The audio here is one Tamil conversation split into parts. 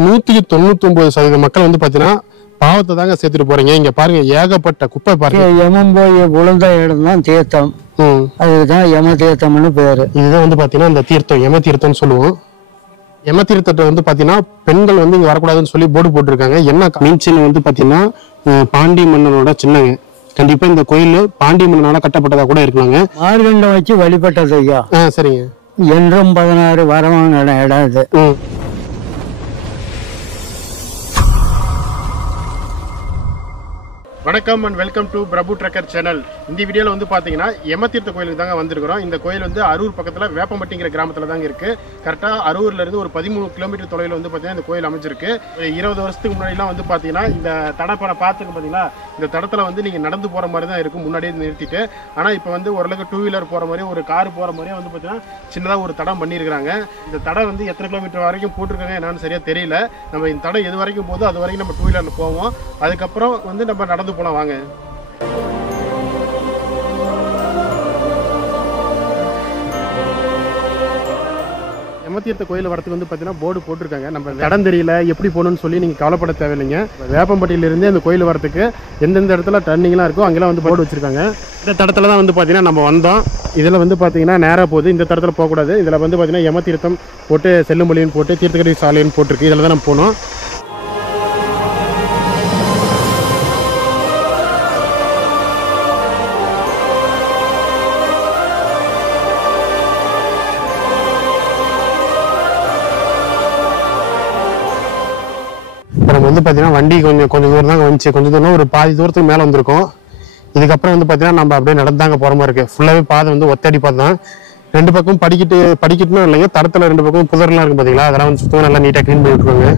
199% மக்கள் வந்து பாத்தீங்கன்னா பாவத்தை தாங்க சேர்த்துட்டு போறீங்க. இங்க பாருங்க ஏகப்பட்ட குப்பை பாருங்க. யமம் போய் விழுந்த இடம் தான் தீர்த்தம். அதுதான் யம தீர்த்தம்னு பேரு. இதுதான் வந்து பாத்தீங்கன்னா இந்த தீர்த்தம் யம தீர்த்தம்னு சொல்லுவோம். யம தீர்த்தத்தை வந்து பாத்தீங்கன்னா பெண்கள் வந்து இங்க வரக்கூடாதுன்னு சொல்லி போர்டு போட்டிருக்காங்க. என்ன மீன்சின்னு வந்து பாத்தீங்கன்னா பாண்டி மன்னனோட சின்னங்க. கண்டிப்பா இந்த கோயில் பாண்டி மன்னனால கட்டப்பட்டதா கூட இருக்கலாங்க. மார்கண்டம் வச்சு வழிபட்டது ஐயா. சரிங்க. என்றும் 16 வரவான இடம் இது. வணக்கம் and welcome to Prabhu trucker channel. இந்த வீடியோவில் வந்து பார்த்தீங்கன்னா யமதீர்த்த கோயிலுக்கு தாங்க வந்திருக்கிறோம். இந்த கோயில் வந்து அரூர் பக்கத்தில் வேப்பம்பட்டிங்கிற கிராமத்தில் தாங்க இருக்குது. கரெக்டாக அரூர்லேருந்து ஒரு 13 கிலோமீட்டர் தொலைவில் வந்து பார்த்தீங்கன்னா இந்த கோயில் அமைஞ்சிருக்கு. 20 வருஷத்துக்கு முன்னாடிலாம் வந்து பார்த்தீங்கன்னா இந்த தடப்பனை பார்த்துக்கு பார்த்தீங்கன்னா இந்த தடத்தில் வந்து நீங்கள் நடந்து போகிற மாதிரி தான் இருக்கும் முன்னாடியே நிறுத்திட்டு. ஆனால் இப்போ வந்து ஓரளவுக்கு 2 வீலர் போகிற மாதிரி ஒரு கார் போகிற மாதிரியே வந்து பார்த்தீங்கன்னா சின்னதாக ஒரு தடம் பண்ணியிருக்கிறாங்க. இந்த தடம் வந்து எத்தனை கிலோமீட்டர் வரைக்கும் போட்டிருக்காங்க என்னன்னு சரியாக தெரியல. நம்ம இந்த தடம் எது வரைக்கும் போதோ அது வரைக்கும் நம்ம 2 வீலரில் போவோம். அதுக்கப்புறம் வந்து நம்ம நடந்து போலாம் வாங்க. யமதீர்த்த கோயில் வரத்துக்கு வந்து பார்த்தீங்கன்னா போர்டு போட்டிருக்காங்க. நம்ம இடம் தெரியல எப்படி போகணும்னு சொல்லி நீங்கள் கவலைப்பட தேவையில்லைங்க. வேப்பம்பட்டியிலிருந்து அந்த கோயில் வரத்துக்கு எந்தெந்த இடத்துல டர்னிங்லாம் இருக்கோ அங்கெல்லாம் வந்து போர்டு வச்சுருக்காங்க. இந்த தடத்தில் தான் வந்து பார்த்தீங்கன்னா நம்ம வந்தோம். இதில் வந்து பார்த்தீங்கன்னா நேராக போகுது. இந்த தடத்தில் போகக்கூடாது. இதில் வந்து பார்த்தீங்கன்னா யமதீர்த்தம் போட்டு செல்லுமொழின்னு போட்டு தீர்த்தகிரி சாலைன்னு போட்டிருக்கு. இதில் தான் நம்ம போகணும். நம்ம வந்து பார்த்தீங்கன்னா வண்டி கொஞ்சம் தூரம் தாங்க வந்துச்சு. கொஞ்சம் தூரம் ஒரு பாதி தூரத்துக்கு மேலே வந்திருக்கோம். இதுக்கப்புறம் வந்து பார்த்தீங்கன்னா நம்ம அப்படியே நடந்தாங்க போகிற மாதிரி இருக்குது. ஃபுல்லாகவே பாதை வந்து ஒத்தடி பாதை தான். 2 பக்கம் படிக்கட்டுன்னு இல்லைங்க, தடத்தில் 2 பக்கம் புதர்லாம் இருக்குது பார்த்தீங்களா. அதெல்லாம் வந்து சுத்தமாக நல்லா நீட்டாக க்ளீன் பண்ணி விட்ருவாங்க.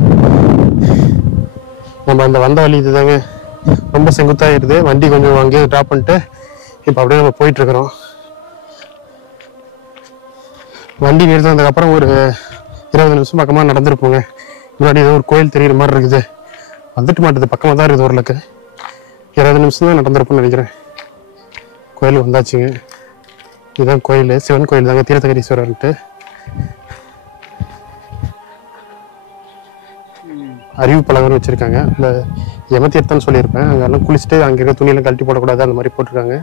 நம்ம அந்த வந்த வழி இது தாங்க, ரொம்ப செங்குத்தாகிடுது. வண்டி கொஞ்சம் அங்கேயே ட்ராப் பண்ணிட்டு இப்போ அப்படியே நம்ம போயிட்டுருக்குறோம். வண்டி நிறுத்தினதுக்கப்புறம் ஒரு 20 நிமிஷம் பக்கமாக நடந்துருப்போங்க. முன்னாடி ஏதோ ஒரு கோயில் தெரியுற மாதிரி இருக்குது. வந்துட்டு மாட்டுது, பக்கமாக தான் இருக்குது. ஓரளவுக்கு 20 நிமிஷம் தான் நடந்திருப்போம்னு நினைக்கிறேன். கோயில் வந்தாச்சுங்க. இதுதான் கோயில், சிவன் கோயில் தாங்க, தீர்த்தகிரீஸ்வரர்ன்ட்டு. அறிவு பலகன்னு வச்சுருக்காங்க. இந்த யமதீர்த்தம்னு சொல்லியிருப்பேன். அங்கெல்லாம் குளிச்சுட்டு அங்கே இருக்க துணியெல்லாம் கழட்டி போடக்கூடாது அந்த மாதிரி போட்டிருக்காங்க.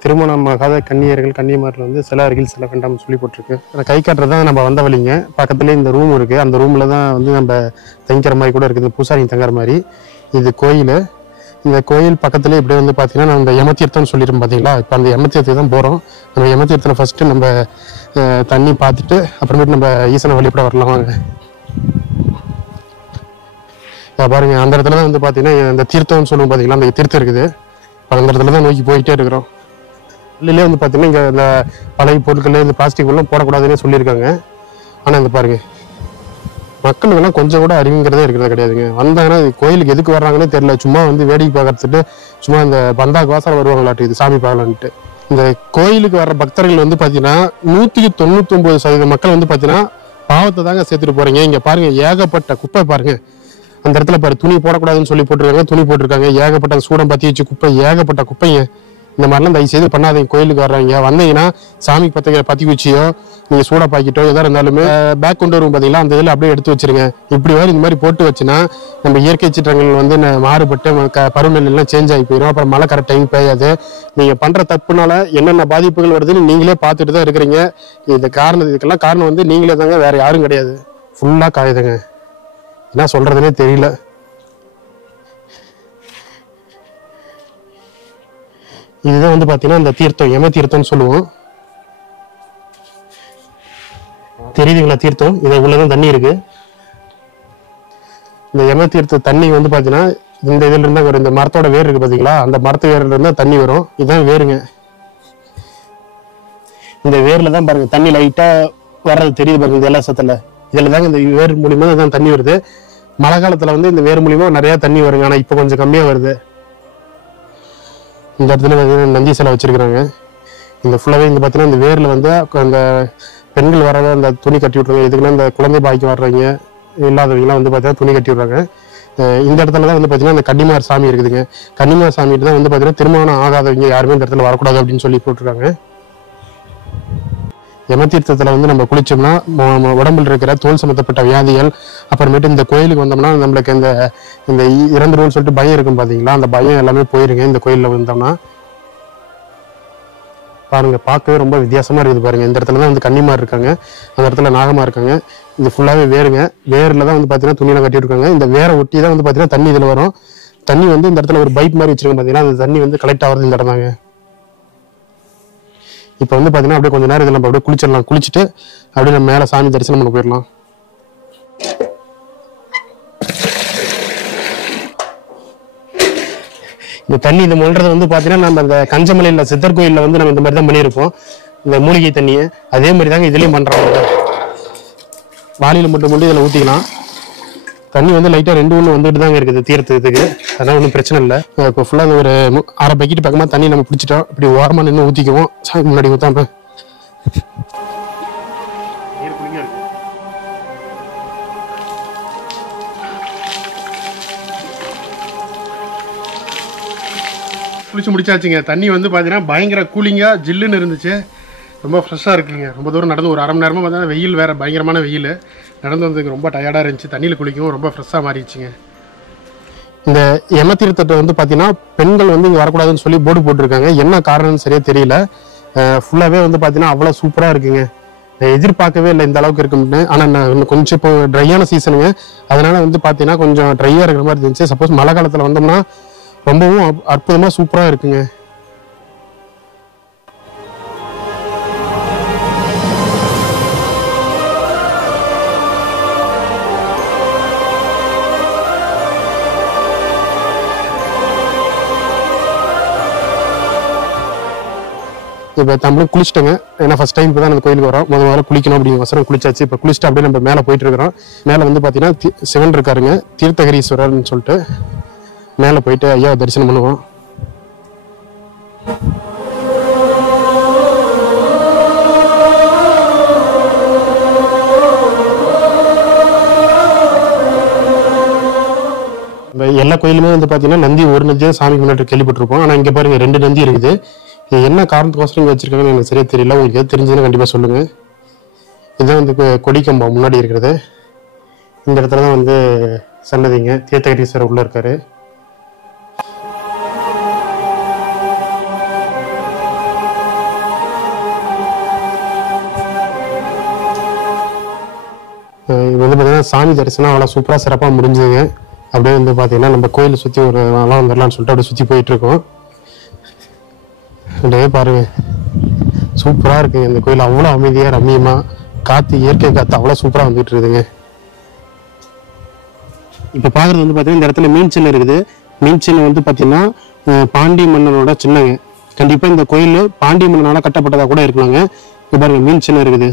திருமணமாகாத கன்னியர்கள் கன்னிமாரில் வந்து சில அருகில் சில வேண்டாம்னு சொல்லி போட்டிருக்கு. அந்த கை காட்டுறது தான் நம்ம வந்த வழிங்க. பக்கத்துலேயே இந்த ரூம் இருக்குது. அந்த ரூமில் தான் வந்து நம்ம தங்கிக்கிற மாதிரி கூட இருக்குது, பூசாரி தங்குற மாதிரி. இது கோயில். இந்த கோயில் பக்கத்துலேயே இப்படியே வந்து பார்த்தீங்கன்னா நம்ம இந்த யமதீர்த்தம்னு சொல்லியிருப்போம் பார்த்தீங்களா. இப்போ அந்த யமதீர்த்தத்துக்கு தான் போகிறோம். நம்ம யமதீர்த்தத்தில் ஃபஸ்ட்டு நம்ம தண்ணி பார்த்துட்டு அப்புறமேட்டு நம்ம ஈசனை வழிபட வரலாம் வாங்க. பாருங்க, அந்த இடத்துல தான் வந்து பார்த்தீங்கன்னா இந்த தீர்த்தம்னு சொல்லுவோம் பார்த்தீங்களா, அந்த தீர்த்தம் இருக்குது. அந்த இடத்துல தான் நோக்கி போயிட்டே இருக்கிறோம். இல்லையே வந்து பார்த்தீங்கன்னா இங்கே இந்த பழைய பொருட்கள் இந்த பிளாஸ்டிக் எல்லாம் போடக்கூடாதுன்னு சொல்லியிருக்காங்க. ஆனால் இந்த பாருங்க, மக்களுக்கெல்லாம் கொஞ்சம் கூட அறிவுங்கிறதே இருக்கிறது கிடையாதுங்க. வந்தாங்கன்னா கோயிலுக்கு எதுக்கு வர்றாங்கன்னே தெரியல. சும்மா வந்து வேடிக்கை பார்க்கறதுட்டு சும்மா இந்த பந்தாக்கு வாசல் வருவாங்களாட்டு இது சாமி பார்க்கலான்ட்டு. இந்த கோயிலுக்கு வர்ற பக்தர்கள் வந்து பார்த்தீங்கன்னா 199% மக்கள் வந்து பார்த்தீங்கன்னா பாவத்தை தாங்க சேர்த்துட்டு போறீங்க. இங்கே பாருங்க ஏகப்பட்ட குப்பை பாருங்க. அந்த இடத்துல பாரு துணி போடக்கூடாதுன்னு சொல்லி போட்டிருக்காங்க, துணி போட்டிருக்காங்க. ஏகப்பட்ட சூடம் பற்றி வச்சு குப்பை, ஏகப்பட்ட குப்பைங்க. இந்த மாதிரிலாம் தயவு செய்து பண்ணாதீங்க. கோயிலுக்கு வர்றாங்க வந்தீங்கன்னா சாமி பத்தி குச்சியோ நீங்கள் சூடா பாக்கிட்டோ எதாக இருந்தாலுமே பேக் கொண்டு வரும் பார்த்தீங்களா, அந்த இதில் அப்படியே எடுத்து வச்சிருங்க. இப்படி வர இந்த மாதிரி போட்டு வச்சுன்னா நம்ம இயற்கை சீற்றங்கள் வந்து மாறுபட்டு பருவநிலையெல்லாம் சேஞ்ச் ஆகி போயிடும். அப்புறம் மழை கரெக்ட் டைம் பெய்யாது. நீங்கள் பண்ணுற தப்புனால என்னென்ன பாதிப்புகள் வருதுன்னு நீங்களே பார்த்துட்டு தான் இருக்கிறீங்க. இதுக்கெல்லாம் காரணம் வந்து நீங்களே தாங்க, வேற யாரும் கிடையாது. ஃபுல்லாக காயுதுங்க, என்ன சொல்றதுனே தெரியல. இதுதான் வந்து பாத்தீங்கன்னா இந்த தீர்த்தம் யம தீர்த்தம்னு சொல்லுவோம். தெரியுதுங்களா தீர்த்தம்? இது உள்ளதான் தண்ணி இருக்கு. இந்த யம தீர்த்த தண்ணி வந்து பாத்தீங்கன்னா இந்த இதுல இருந்தா வரும். இந்த மரத்தோட வேர் இருக்கு பாத்தீங்களா, அந்த மரத்து வேர்ல இருந்தா தண்ணி வரும். இதுதான் வேருங்க. இந்த வேர்ல தான் பாருங்க தண்ணி லைட்டா வர்றது தெரியுது பாருங்க. இந்த எல்லா சத்துல இதுல தாங்க இந்த வேர் மூலியமா தான் தண்ணி வருது. மழை காலத்துல வந்து இந்த வேர் மூலியமா நிறைய தண்ணி வருங்க. ஆனா இப்ப கொஞ்சம் கம்மியா வருது. இந்த இடத்துல நந்தி சிலை வச்சிருக்கிறாங்க. இந்த ஃபுல்லாவே இந்த பார்த்தீங்கன்னா இந்த வேர்ல வந்து அந்த பெண்கள் வர்றத அந்த துணி கட்டி விட்ருவாங்க. இதுக்குன்னா இந்த குழந்தை பாய்க்கு வர்றவங்க இல்லாதவங்களாம் வந்து பார்த்தீங்கன்னா துணி கட்டி விட்றாங்க. இந்த இடத்துல தான் வந்து பார்த்தீங்கன்னா இந்த கன்னிமார் சாமி இருக்குதுங்க. கன்னிமார் சாமிட்டு தான் வந்து பார்த்தீங்கன்னா திருமணம் ஆகாதவங்க யாருமே இந்த இடத்துல வரக்கூடாது அப்படின்னு சொல்லி போட்டிருக்காங்க. யமதீர்த்தத்தில் வந்து நம்ம குளிச்சோம்னா உடம்புல இருக்கிற தோல் சம்மந்தப்பட்ட வியாதிகள், அப்புறமேட்டு இந்த கோயிலுக்கு வந்தோம்னா நம்மளுக்கு இந்த இந்த இறந்துருவோம்னு சொல்லிட்டு பயம் இருக்கும் பார்த்தீங்களா, அந்த பயம் எல்லாமே போயிருங்க இந்த கோயிலில் வந்தோம்னா. பாருங்க, பார்க்கவே ரொம்ப வித்தியாசமா இருக்குது பாருங்க. இந்த இடத்துல தான் வந்து கன்னிமார் இருக்காங்க, அந்த இடத்துல நாகமா இருக்காங்க. இது ஃபுல்லாவே வேருங்க. வேரில் தான் வந்து பார்த்தீங்கன்னா துணியெல்லாம் கட்டியிருக்காங்க. இந்த வேரை ஒட்டி தான் வந்து பார்த்தீங்கன்னா தண்ணி இதில் வரும். தண்ணி வந்து இந்த இடத்துல ஒரு பைப் மாதிரி வச்சிருக்கோம் பார்த்தீங்கன்னா, அந்த தண்ணி வந்து கலெக்ட் ஆகிறது இந்த இடம் தாங்க. இப்போ வந்து பார்த்தீங்கன்னா அப்படியே கொஞ்ச நேரம் இதில் நம்ம அப்படியே குளிச்சிடலாம். குளிச்சுட்டு அப்படியே நம்ம மேலே சாமி தரிசனம் பண்ண போயிடலாம். இந்த தண்ணி இந்த மொழ்றது வந்து பார்த்தீங்கன்னா நம்ம அந்த கஞ்சமலையில் சித்தர் கோயிலில் வந்து நம்ம இந்த மாதிரி தான் பண்ணியிருப்போம். இந்த மூலிகை தண்ணியை அதே மாதிரி தாங்க இதுலேயும் பண்ணுறாங்க. வாளியில் மட்டும் இதில் ஊற்றிக்கலாம். தண்ணி வந்து லைட்டாக 2-1 வந்துட்டு தாங்க இருக்குது தீர்த்தத்துக்கு. அதனால் ஒன்றும் பிரச்சனை இல்லை. இப்போ ஃபுல்லாக ஒரு 1/2 பக்கெட் பக்கமாக தண்ணி நம்ம பிடிச்சிட்டோம். இப்படி ஓரமாக நின்று ஊற்றிக்குவோம். சாமி முன்னாடி ஊற்றாம குளிச்சு முடிச்சாச்சுங்க. தண்ணி வந்து பார்த்தீங்கன்னா பயங்கர கூலிங்காக ஜில்லுன்னு இருந்துச்சு. ரொம்ப ஃப்ரெஷ்ஷாக இருக்குங்க. ரொம்ப தூரம் நடந்து ஒரு 1/2 மணி நேரமாக பார்த்தீங்கன்னா வெயில் வேறு பயங்கரமான வெயில். நடந்து வந்ததுக்கு ரொம்ப டயர்டாக இருந்துச்சு. தண்ணியில் குளிக்கவும் ரொம்ப ஃப்ரெஷ்ஷாக மாறிடுச்சுங்க. இந்த யமதீர்த்தத்தை வந்து பார்த்தீங்கன்னா பெண்கள் வந்து இங்கே வரக்கூடாதுன்னு சொல்லி போர்டு போட்டிருக்காங்க. என்ன காரணம்னு சரியாக தெரியல. ஃபுல்லாகவே வந்து பார்த்தீங்கன்னா அவ்வளோ சூப்பராக இருக்குங்க. எதிர்பார்க்கவே இல்லை இந்த அளவுக்கு இருக்குன்னு. ஆனால் நான் கொஞ்சம் இப்போ ட்ரையான சீசனுங்க, அதனால வந்து பார்த்தீங்கன்னா கொஞ்சம் ட்ரையாக இருக்கிற மாதிரி இருந்துச்சு. சப்போஸ் மழை காலத்தில் வந்தோம்னா ரொம்பவும் அற்புதமாக சூப்பராக இருக்குங்க. இப்போ நம்மளும் குளிச்சிட்டோங்க. ஏன்னா ஃபர்ஸ்ட் டைம் இப்போ தான் அந்த கோயிலுக்கு வரோம். முதல்ல குளிக்கணும் அப்படிங்கிற குளிச்சாச்சு. இப்போ குளிச்சுட்டு அப்படியே நம்ம மேலே போயிட்டு இருக்கிறோம். மேலே வந்து பார்த்தீங்கன்னா சிவன் இருக்காருங்க, தீர்த்தகிரீஸ்வரர்னு சொல்லிட்டு. மேலே போயிட்டு ஐயாவை தரிசனம் பண்ணுவோம். எல்லா கோயிலுமே வந்து பார்த்தீங்கன்னா நந்தி ஒரு நந்தியாக சாமிக்கு முன்னாடி கேள்விப்பட்டிருப்போம். ஆனால் இங்கே பாருங்க 2 நந்தி இருக்குது. இது என்ன காரணத்துக்கோசரம் இங்கே வச்சிருக்காங்கன்னு எனக்கு சரியா தெரியல. உங்களுக்கு எது தெரிஞ்சதுன்னு கண்டிப்பாக சொல்லுங்க. இதுதான் வந்து கொடிக்கம்பம் முன்னாடி இருக்கிறது. இந்த இடத்துல தான் வந்து சன்னதிங்க. தீர்த்தகிரீஸ்வரர் உள்ள இருக்காரு. இது வந்து பார்த்தீங்கன்னா சாமி தரிசனம் அவ்வளோ சூப்பராக சிறப்பாக முடிஞ்சுதுங்க. அப்படியே வந்து பார்த்தீங்கன்னா நம்ம கோயிலை சுற்றி ஒரு நல்லா வந்துடலாம்னு சொல்லிட்டு அப்படியே சுற்றி போயிட்டு இருக்கோம். அப்படியே பாருங்க, சூப்பராக இருக்குங்க இந்த கோயில். அவ்வளோ அமைதியாக ரம்மியமாக காற்று, இயற்கை காற்று அவ்வளோ சூப்பராக வந்துட்டு இருக்குதுங்க. இப்போ பார்க்குறது வந்து பார்த்தீங்கன்னா இந்த இடத்துல மீன் சின்னம் இருக்குது. மீன் சின்னம் வந்து பார்த்தீங்கன்னா பாண்டிய மன்னனோட சின்னங்க. கண்டிப்பாக இந்த கோயில் பாண்டிய மன்னனால கட்டப்பட்டதாக கூட இருக்கலாங்க. இப்போ பாருங்க மீன் சின்னம் இருக்குது.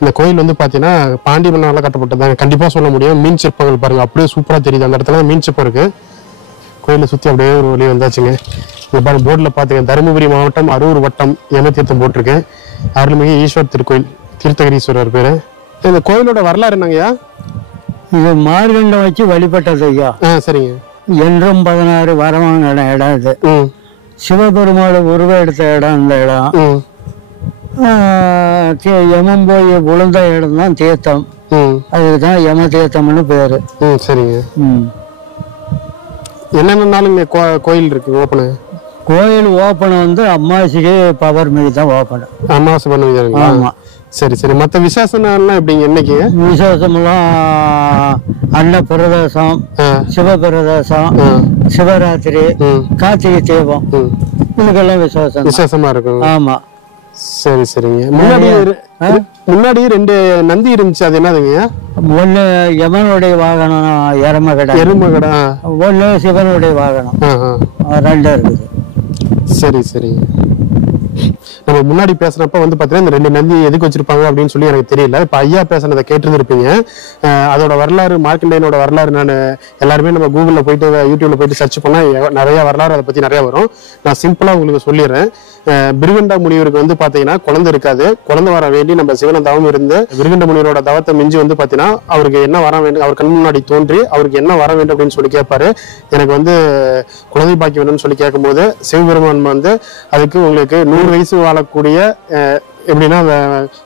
இந்த கோயில் வந்து பார்த்தீங்கன்னா பாண்டிய மன்னனால கட்டப்பட்டதாங்க கண்டிப்பாக சொல்ல முடியும். மீன் சிற்பங்கள் பாருங்க அப்படியே சூப்பராக தெரியுது. அந்த இடத்துல மீன் சிற்பம் இருக்கு. கோயிலை சுற்றி அப்படியே ஒரு வழி வந்தாச்சுங்க. இந்த பாருங்க போர்டில் பார்த்துங்க, தருமபுரி மாவட்டம் அரூர் வட்டம் யமதீர்த்தம் போட்டிருக்கேன். அருள்மிகு ஈஸ்வர் திருக்கோயில், தீர்த்தகிரீஸ்வரர் பேரு. இந்த கோயிலோட வரலாறு என்னங்கய்யா? இது மார்கண்டம் வச்சு வழிபட்டது ஐயா. சரிங்க. என்றும் 16 வரமான இடம் இது. சிவபெருமாள் உருவ எடுத்த இடம் இந்த இடம். யமம் போய் விழுந்த இடம் தான் தீர்த்தம். அதுக்குதான் யம தீர்த்தம்னு பேரு. சரிங்க. என்னென்ன நாள் இங்க கோயில் இருக்கு ஓப்பனு? கோயில் ஓப்பன் வந்து அமாவாசைக்கு பவர் மீது தான் ஓப்பன். அமாவாசை பண்ணுவீங்க? ஆமா. சரி சரி. மற்ற விசேஷம்லாம் எப்படிங்க? என்னைக்கு விசேஷம்லாம் அன்னப்பிரதேசம், சிவபிரதேசம், சிவராத்திரி, கார்த்திகை தீபம், இதுக்கெல்லாம் விசேஷமா இருக்கும். ஆமா. சரி சரிங்க. முன்னாடி 2 நந்தி இருந்துச்சு, அது என்னதுங்க? ஒண்ணு யமனுடைய வாகனம் எருமகடை, ஒண்ணு சிவனுடைய வாகனம், 2 இருக்குது. சரி சரி. நம்ம முன்னாடி பேசுறப்ப வந்து பாத்தீங்கன்னா இந்த 2 நந்தி எதுக்கு வச்சிருப்பாங்க அப்படின்னு சொல்லி எனக்கு தெரியல. இப்ப ஐயா பேசுனதை கேட்டுருப்பீங்க. அதோட வரலாறு, மார்க்கண்டேயனோட வரலாறு நான் எல்லாருமே நம்ம கூகுள்ல போயிட்டு யூடியூப்ல போயிட்டு சர்ச் பண்ணா நிறைய வரலாறு அதை பத்தி நிறைய வரும். நான் சிம்பிளா உங்களுக்கு சொல்லிடுறேன். பிருகண்ட முனிவருக்கு வந்து பாத்தீங்கன்னா குழந்தை இருக்காது. குழந்தை வர வேண்டி நம்ம சிவன தவம் இருந்து பிருகண்ட முனிவரோட தவத்தை மிஞ்சி வந்து பாத்தீங்கன்னா அவருக்கு என்ன வர வேண்டும், அவர் கண் முன்னாடி தோன்றி அவருக்கு என்ன வர வேண்டும் அப்படின்னு சொல்லி கேட்பாரு. எனக்கு வந்து குழந்தை பாக்கி வேணும்னு சொல்லி கேட்கும்போது சிவபெருமான் வந்து அதுக்கு உங்களுக்கு 100 வயசு வாழக்கூடிய எப்படின்னா அந்த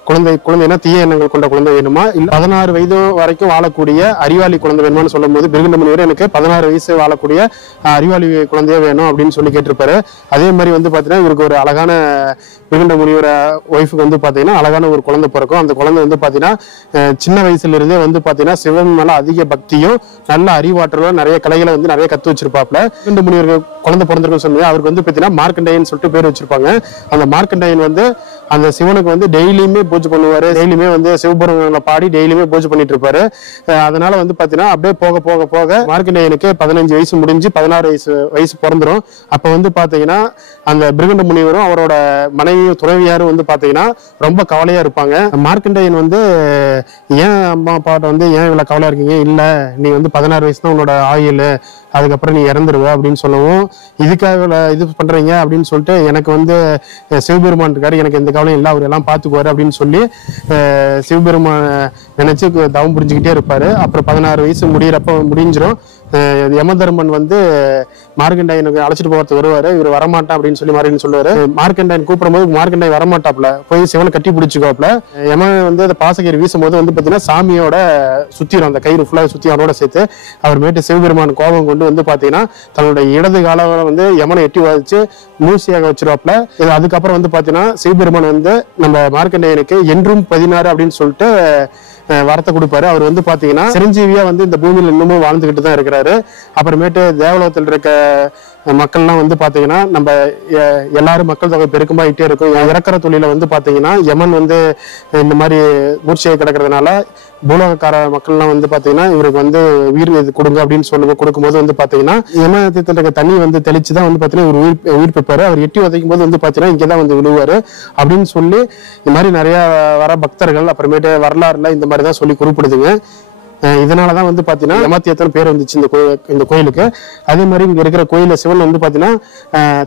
குழந்தைன்னா தீய எண்ணங்கள் கொண்ட குழந்தை வேணுமா, இல்ல 16 வயது வரைக்கும் வாழக்கூடிய அறிவாளி குழந்தை வேணுமான்னு சொல்லும் போது பிருகண்ட முனிவர் எனக்கு 16 வயசு வாழக்கூடிய அறிவாளி குழந்தையே வேணும் அப்படின்னு சொல்லி கேட்டிருப்பாரு. அதே மாதிரி வந்து பாத்தீங்கன்னா இவருக்கு ஒரு அழகான பிருகண்ட முனிவர ஒய்ஃபுக்கு வந்து பாத்தீங்கன்னா அழகான ஒரு குழந்தை பிறக்கும். அந்த குழந்தை வந்து பாத்தீங்கன்னா சின்ன வயசுல இருந்தே வந்து பாத்தீங்கன்னா சிவன் மேல அதிக பக்தியும் நல்ல அறிவாற்றலும் நிறைய கலைகளை வந்து நிறைய கத்து வச்சிருப்பாப்ல. பிருகண்ட முனிவருக்கு குழந்தை பிறந்திருக்குன்னு சொன்னது அவருக்கு வந்து பாத்தீங்கன்னா மார்க்கண்டேயன் சொல்லிட்டு பேர் வச்சிருப்பாங்க. அந்த மார்க்கண்டேயன் வந்து அந்த சிவனுக்கு வந்து டெய்லியுமே பூஜை பண்ணுவாரு, டெய்லியுமே வந்து சிவபுராணங்களை பாடி டெய்லியுமே பூஜை பண்ணிட்டு இருப்பாரு. அதனால வந்து பாத்தீங்கன்னா அப்படியே போக போக போக மார்க்கண்டேயனுக்கு 15 வயசு முடிஞ்சு 16 வயசு பிறந்துரும். அப்ப வந்து பாத்தீங்கன்னா அந்த பிருகண்ட முனிவரும் அவரோட மனைவியும் துணைவியாரும் வந்து பாத்தீங்கன்னா ரொம்ப கவலையா இருப்பாங்க. மார்க்கண்டேயன் வந்து ஏன் அம்மா அப்பாட்ட வந்து ஏன் இவ்வளவு கவலையா இருக்கீங்க, இல்ல நீ வந்து 16 வயசு தான் உன்னோட ஆயுள், அதுக்கப்புறம் நீ இறந்துருவ அப்படின்னு சொல்லவும் இதுக்காக இது பண்றீங்க அப்படின்னு சொல்லிட்டு எனக்கு வந்து சிவபெருமான் இருக்காரு, எனக்கு எந்த கவலையும் இல்லை, அவர் எல்லாம் பார்த்துக்குவாரு அப்படின்னு சொல்லி சிவபெருமான் நினைச்சு தவம் புரிஞ்சுக்கிட்டே இருப்பாரு. அப்புறம் 16 வயசு முடிஞ்சிடும். யமதர்மன் வந்து மார்க்கண்டேயனுக்கு அழைச்சிட்டு போறது வருவாரு. இவர் வரமாட்டான் அப்படின்னு சொல்லி மார்க்கண்டேயன் சொல்லுவாரு. மார்க்கண்டேயன் கூப்பிடும் போது மார்க்கண்டேயன் வரமாட்டாப்ல, போய் சிவனை கட்டி பிடிச்சுக்கோப்ல. யமன் வந்து அந்த பாசக்கயிறு வீசும் போது வந்து பாத்தீங்கன்னா சாமியோட சுத்திரும், அந்த கயிறு ஃபுல்லா சுத்தி அவரோட சேர்த்து அப்புறமேட்டு சிவபெருமான் கோபம் கொண்டு வந்து பாத்தீங்கன்னா தன்னுடைய இடது கால வந்து யமனை எட்டி வச்சு மூசியாக வச்சிருவாப்ல. அதுக்கப்புறம் வந்து பாத்தீங்கன்னா சிவபெருமான் வந்து நம்ம மார்க்கண்டேயனுக்கு என்றும் 16 அப்படின்னு சொல்லிட்டு வரத்தை கொடுப்பாரு. அவர் வந்து பாத்தீங்கன்னா சிரஞ்சீவியா வந்து இந்த பூமியில இன்னமும் வாழ்ந்துகிட்டு தான் இருக்கிறாரு. அப்புறமேட்டு தேவலோகத்தில் இருக்க மக்கள்லாம் வந்து பாத்தீங்கன்னா நம்ம எல்லாரும் மக்கள் தொகை பெருக்கமாயிட்டே இருக்கும். இறக்குற தொழில வந்து பாத்தீங்கன்னா யமன் வந்து இந்த மாதிரி மூர்ச்சையை கிடக்கிறதுனால பூலோகக்கார மக்கள்லாம் வந்து பாத்தீங்கன்னா இவருக்கு வந்து உயிர் கொடுங்க அப்படின்னு சொல்லி கொடுக்கும்போது வந்து பாத்தீங்கன்னா யமத்தில் இருக்க தண்ணி வந்து தெளிச்சுதான் வந்து பாத்தீங்கன்னா ஒரு உயிர் பெற்பாரு. அவர் எட்டி உதைக்கும் போது வந்து பாத்தீங்கன்னா இங்கதான் வந்து விழுவாரு அப்படின்னு சொல்லி இந்த மாதிரி நிறைய வர பக்தர்கள் அப்புறமேட்டு வரலாறுல இந்த மாதிரி தான் சொல்லி குறிப்பிடுதுங்க. இதனாலதான் வந்து பாத்தீங்கன்னா யமாத்தியத்தன் பேர் வந்துச்சு இந்த கோயிலுக்கு. அதே மாதிரி இங்க இருக்கிற கோயில சிவன் வந்து பாத்தீங்கன்னா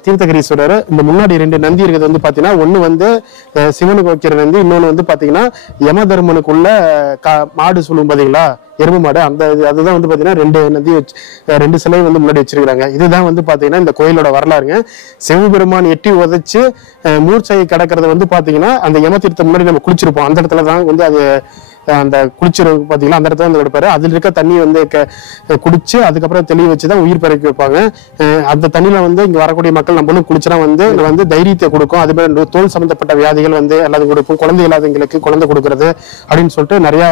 தீர்த்தகிரீஸ்வரர். இந்த முன்னாடி 2 நந்தி இருக்கிறது வந்து பாத்தீங்கன்னா ஒண்ணு வந்து சிவனுக்கு வைக்கிற நந்தி, இன்னொன்னு வந்து பாத்தீங்கன்னா யமதர்மனுக்குள்ள மாடு சொல்லும் பாத்தீங்களா, எருமை மாடு, அந்த அதுதான் வந்து பாத்தீங்கன்னா 2 நந்தி வச்சு 2 சிலை வந்து முன்னாடி வச்சிருக்காங்க. இதுதான் வந்து பாத்தீங்கன்னா இந்த கோயிலோட வரலாறுங்க. சிவபெருமான் எட்டி உதைச்சு மூர்ச்சை கிடக்கிறது வந்து பாத்தீங்கன்னா அந்த யமதீர்த்த முன்னாடி நம்ம குளிச்சிருப்போம், அந்த இடத்துல தான் வந்து அது அந்த குளிச்சிருக்கு பாத்தீங்கன்னா அந்த இடத்துல வந்து எடுப்பாரு. அதுல இருக்க தண்ணி வந்து குடிச்சு அதுக்கப்புறம் தெளிய வச்சுதான் உயிர் பிறக்கி வைப்பாங்க. அந்த தண்ணியில வந்து இங்க வரக்கூடிய மக்கள் நம்மளும் குளிச்சா வந்து தைரியத்தை கொடுக்கும். அதே மாதிரி தோல் சம்பந்தப்பட்ட வியாதிகள் வந்து எல்லாத்தையும் கொடுக்கும். குழந்தை இல்லாதவங்களுக்கு குழந்தை கொடுக்கறது அப்படின்னு சொல்லிட்டு நிறைய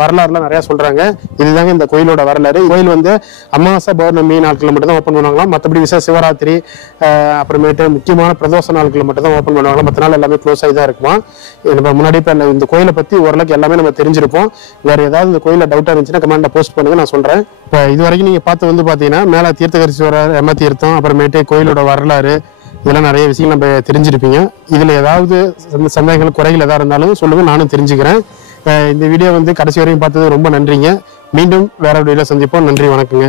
வரலாறுலாம் நிறைய சொல்றாங்க. இதுதாங்க இந்த கோயிலோட வரலாறு. கோயில் வந்து அமாவாசை பௌர்ணமி நாட்கள் மட்டும் தான் ஓப்பன் பண்ணுவாங்களாம். மற்றபடி விசேஷ சிவராத்திரி அப்புறமேட்டு முக்கியமான பிரதோஷ நாட்கள் மட்டும் தான் ஓப்பன் பண்ணுவாங்களாம். மற்ற நாள் எல்லாமே க்ளோஸ் ஆகி தான் இருக்குமா. நம்ம முன்னாடி இந்த கோயிலை பத்தி ஓரளவுக்கு எல்லாமே நம்ம தெரிஞ்சிருப்போம். வேற ஏதாவது இந்த கோயில டவுட்டா இருந்துச்சுன்னா கமெண்ட்ல போஸ்ட் பண்ணுங்க, நான் சொல்றேன். இப்ப இது வரைக்கும் நீங்க பார்த்து வந்து பாத்தீங்கன்னா மேல தீர்த்தகிரீஸ்வரர், யம தீர்த்தம், அப்புறமேட்டு கோயிலோட வரலாறு, இதெல்லாம் நிறைய விஷயங்கள் நம்ம தெரிஞ்சிருப்பீங்க. இதுல ஏதாவது சந்தேகங்கள் குறைகள் ஏதாவது இருந்தாலும் சொல்லுங்க, நானும் தெரிஞ்சுக்கிறேன். இந்த வீடியோ வந்து கடைசி வரையும் பார்த்தது ரொம்ப நன்றிங்க. மீண்டும் வேற வீடியோல சந்திப்போம். நன்றி, வணக்கங்க.